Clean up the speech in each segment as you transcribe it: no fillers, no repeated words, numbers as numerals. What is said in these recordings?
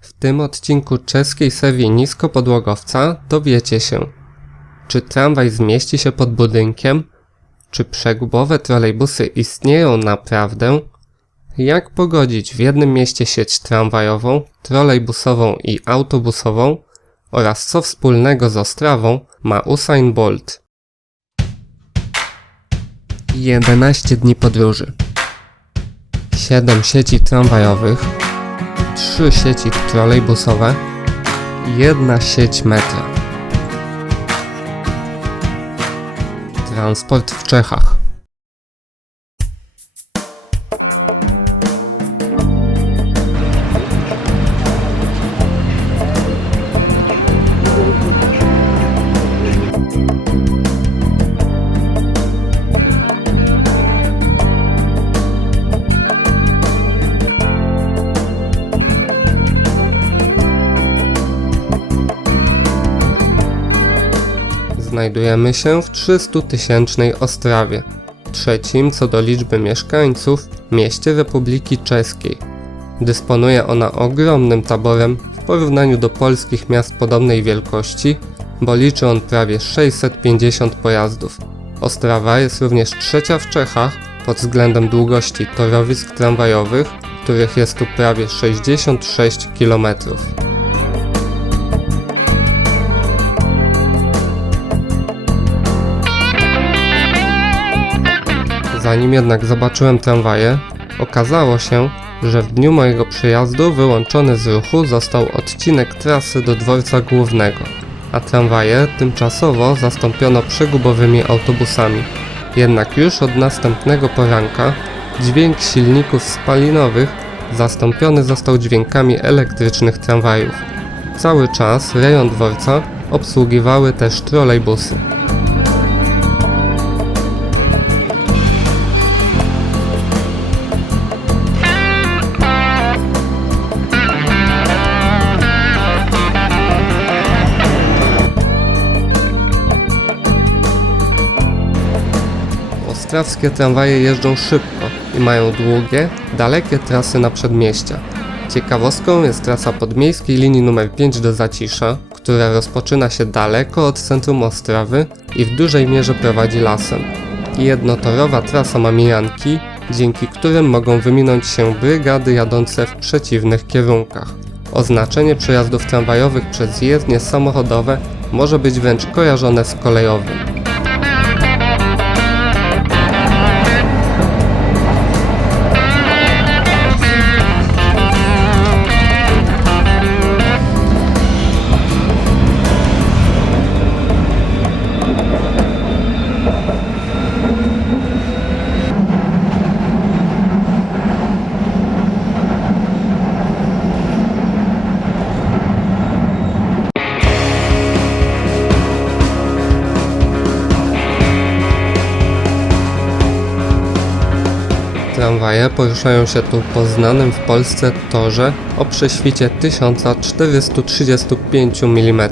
W tym odcinku czeskiej serii Niskopodłogowca dowiecie się, czy tramwaj zmieści się pod budynkiem, czy przegubowe trolejbusy istnieją naprawdę, jak pogodzić w jednym mieście sieć tramwajową, trolejbusową i autobusową oraz co wspólnego z Ostrawą ma Usain Bolt. 11 dni podróży, 7 sieci tramwajowych, 3 sieci trolejbusowe i 1 sieć metra. Transport w Czechach. Znajdujemy się w 300-tysięcznej Ostrawie, trzecim co do liczby mieszkańców mieście Republiki Czeskiej. Dysponuje ona ogromnym taborem w porównaniu do polskich miast podobnej wielkości, bo liczy on prawie 650 pojazdów. Ostrawa jest również trzecia w Czechach pod względem długości torowisk tramwajowych, których jest tu prawie 66 km. Zanim jednak zobaczyłem tramwaje, okazało się, że w dniu mojego przyjazdu wyłączony z ruchu został odcinek trasy do dworca głównego, a tramwaje tymczasowo zastąpiono przegubowymi autobusami. Jednak już od następnego poranka dźwięk silników spalinowych zastąpiony został dźwiękami elektrycznych tramwajów. Cały czas rejon dworca obsługiwały też trolejbusy. Ostrawskie tramwaje jeżdżą szybko i mają długie, dalekie trasy na przedmieścia. Ciekawostką jest trasa podmiejskiej linii nr 5 do Zacisza, która rozpoczyna się daleko od centrum Ostrawy i w dużej mierze prowadzi lasem. I jednotorowa trasa ma mijanki, dzięki którym mogą wyminąć się brygady jadące w przeciwnych kierunkach. Oznaczenie przejazdów tramwajowych przez jezdnie samochodowe może być wręcz kojarzone z kolejowym. Tramwaje poruszają się tu po znanym w Polsce torze o prześwicie 1435 mm,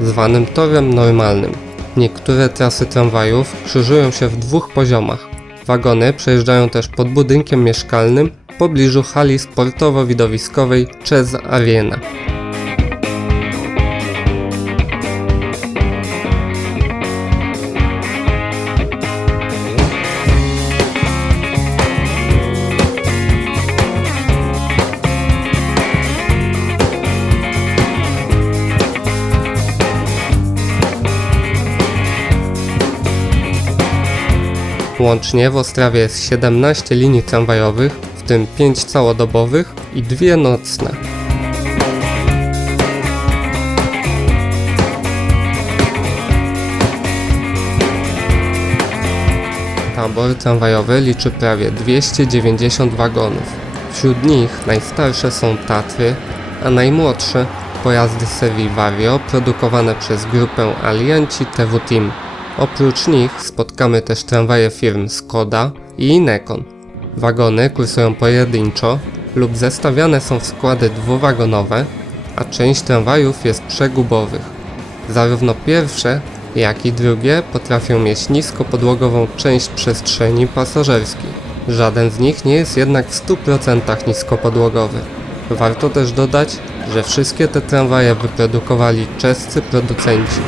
zwanym torem normalnym. Niektóre trasy tramwajów krzyżują się w 2 poziomach. Wagony przejeżdżają też pod budynkiem mieszkalnym w pobliżu hali sportowo-widowiskowej ČEZ Arena. Łącznie w Ostrawie jest 17 linii tramwajowych, w tym 5 całodobowych i 2 nocne. Tabor tramwajowy liczy prawie 290 wagonów. Wśród nich najstarsze są Tatry, a najmłodsze pojazdy serii Vario produkowane przez grupę Alianci TW Team. Oprócz nich spotkamy też tramwaje firm Skoda i Inekon. Wagony kursują pojedynczo lub zestawiane są w składy dwuwagonowe, a część tramwajów jest przegubowych. Zarówno pierwsze, jak i drugie potrafią mieć niskopodłogową część przestrzeni pasażerskiej. Żaden z nich nie jest jednak w 100% niskopodłogowy. Warto też dodać, że wszystkie te tramwaje wyprodukowali czescy producenci.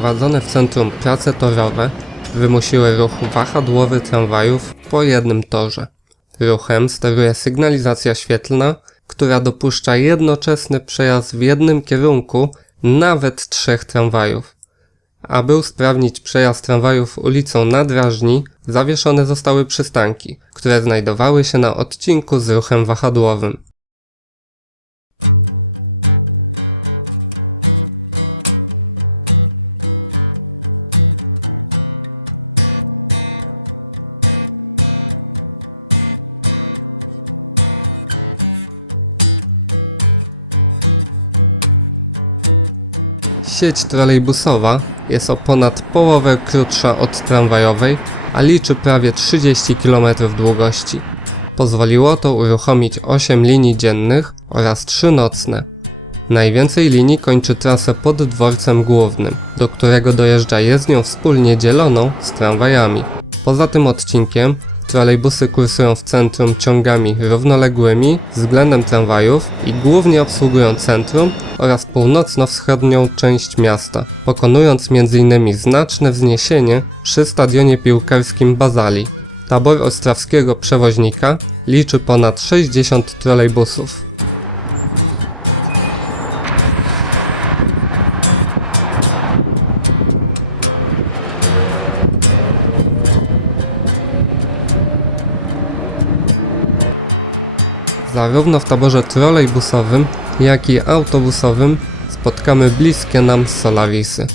Prowadzone w centrum prace torowe wymusiły ruch wahadłowy tramwajów po jednym torze. Ruchem steruje sygnalizacja świetlna, która dopuszcza jednoczesny przejazd w jednym kierunku nawet 3 tramwajów. Aby usprawnić przejazd tramwajów ulicą Nadrażni, zawieszone zostały przystanki, które znajdowały się na odcinku z ruchem wahadłowym. Sieć trolejbusowa jest o ponad połowę krótsza od tramwajowej, a liczy prawie 30 km długości. Pozwoliło to uruchomić 8 linii dziennych oraz 3 nocne. Najwięcej linii kończy trasę pod dworcem głównym, do którego dojeżdża jezdnią wspólnie dzieloną z tramwajami. Poza tym odcinkiem trolejbusy kursują w centrum ciągami równoległymi względem tramwajów i głównie obsługują centrum oraz północno-wschodnią część miasta, pokonując m.in. znaczne wzniesienie przy stadionie piłkarskim Bazali. Tabor ostrawskiego przewoźnika liczy ponad 60 trolejbusów. Zarówno w taborze trolejbusowym, jak i autobusowym spotkamy bliskie nam Solarisy.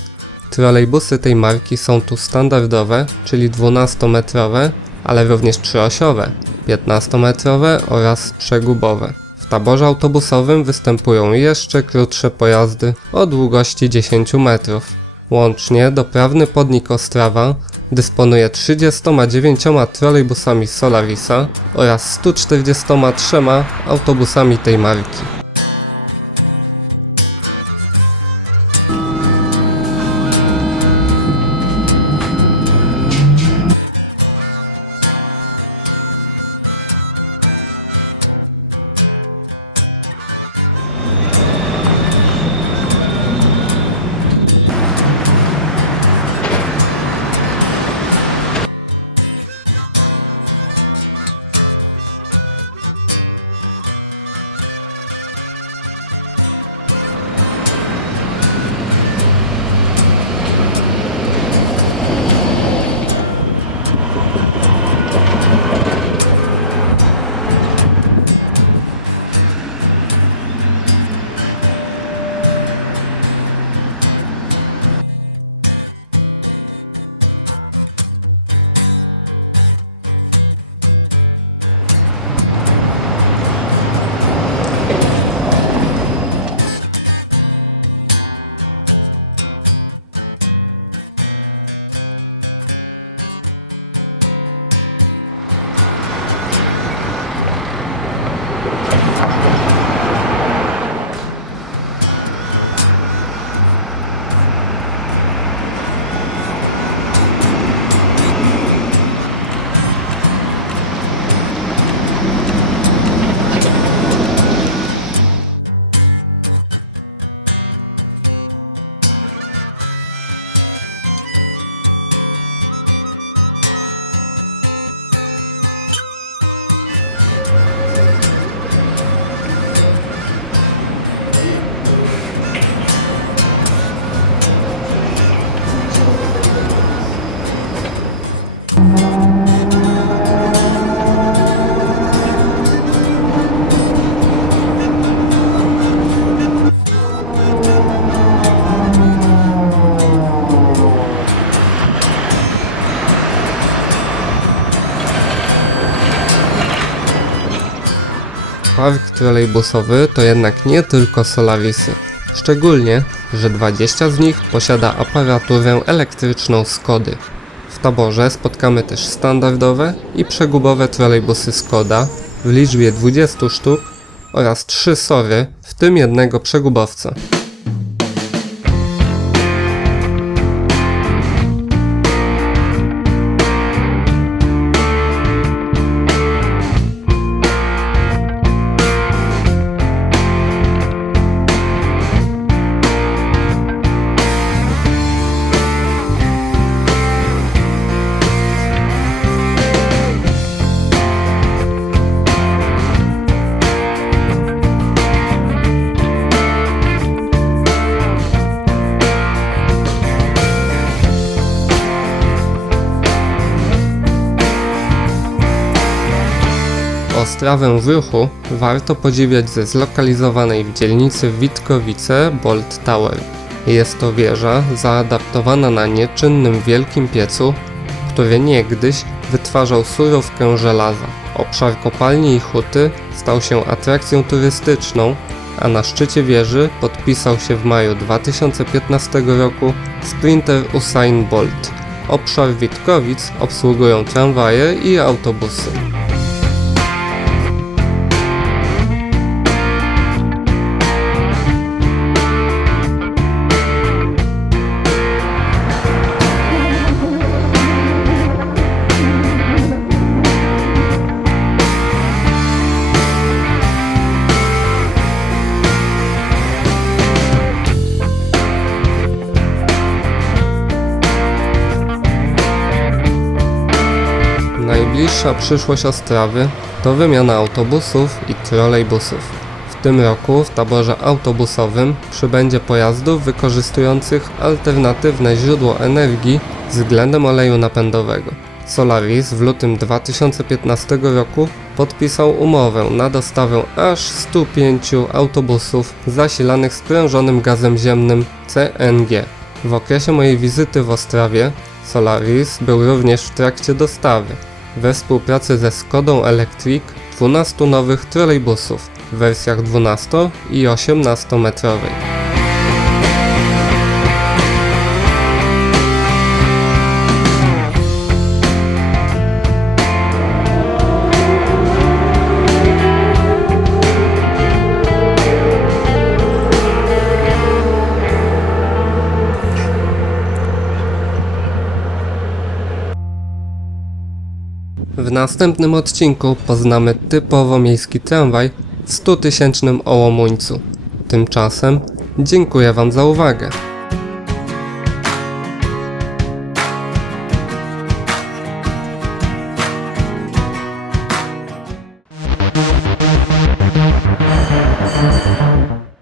Trolejbusy tej marki są tu standardowe, czyli 12-metrowe, ale również 3-osiowe, 15-metrowe oraz przegubowe. W taborze autobusowym występują jeszcze krótsze pojazdy o długości 10 metrów. Łącznie doprawny podnik Ostrawa dysponuje 39 trolejbusami Solarisa oraz 143 autobusami tej marki. Park trolejbusowy to jednak nie tylko Solarisy. Szczególnie, że 20 z nich posiada aparaturę elektryczną Skody. W taborze spotkamy też standardowe i przegubowe trolejbusy Skoda w liczbie 20 sztuk oraz 3 SORy, w tym jednego przegubowca. Ostrawę w ruchu warto podziwiać ze zlokalizowanej w dzielnicy Witkowice Bolt Tower. Jest to wieża zaadaptowana na nieczynnym wielkim piecu, który niegdyś wytwarzał surówkę żelaza. Obszar kopalni i huty stał się atrakcją turystyczną, a na szczycie wieży podpisał się w maju 2015 roku sprinter Usain Bolt. Obszar Witkowic obsługują tramwaje i autobusy. Najbliższa przyszłość Ostrawy to wymiana autobusów i trolejbusów. W tym roku w taborze autobusowym przybędzie pojazdów wykorzystujących alternatywne źródło energii względem oleju napędowego. Solaris w lutym 2015 roku podpisał umowę na dostawę aż 105 autobusów zasilanych sprężonym gazem ziemnym CNG. W okresie mojej wizyty w Ostrawie Solaris był również w trakcie dostawy we współpracy ze Skodą Electric 12 nowych trolejbusów w wersjach 12 i 18 metrowej. W następnym odcinku poznamy typowo miejski tramwaj w 100-tysięcznym Ołomuńcu. Tymczasem dziękuję Wam za uwagę.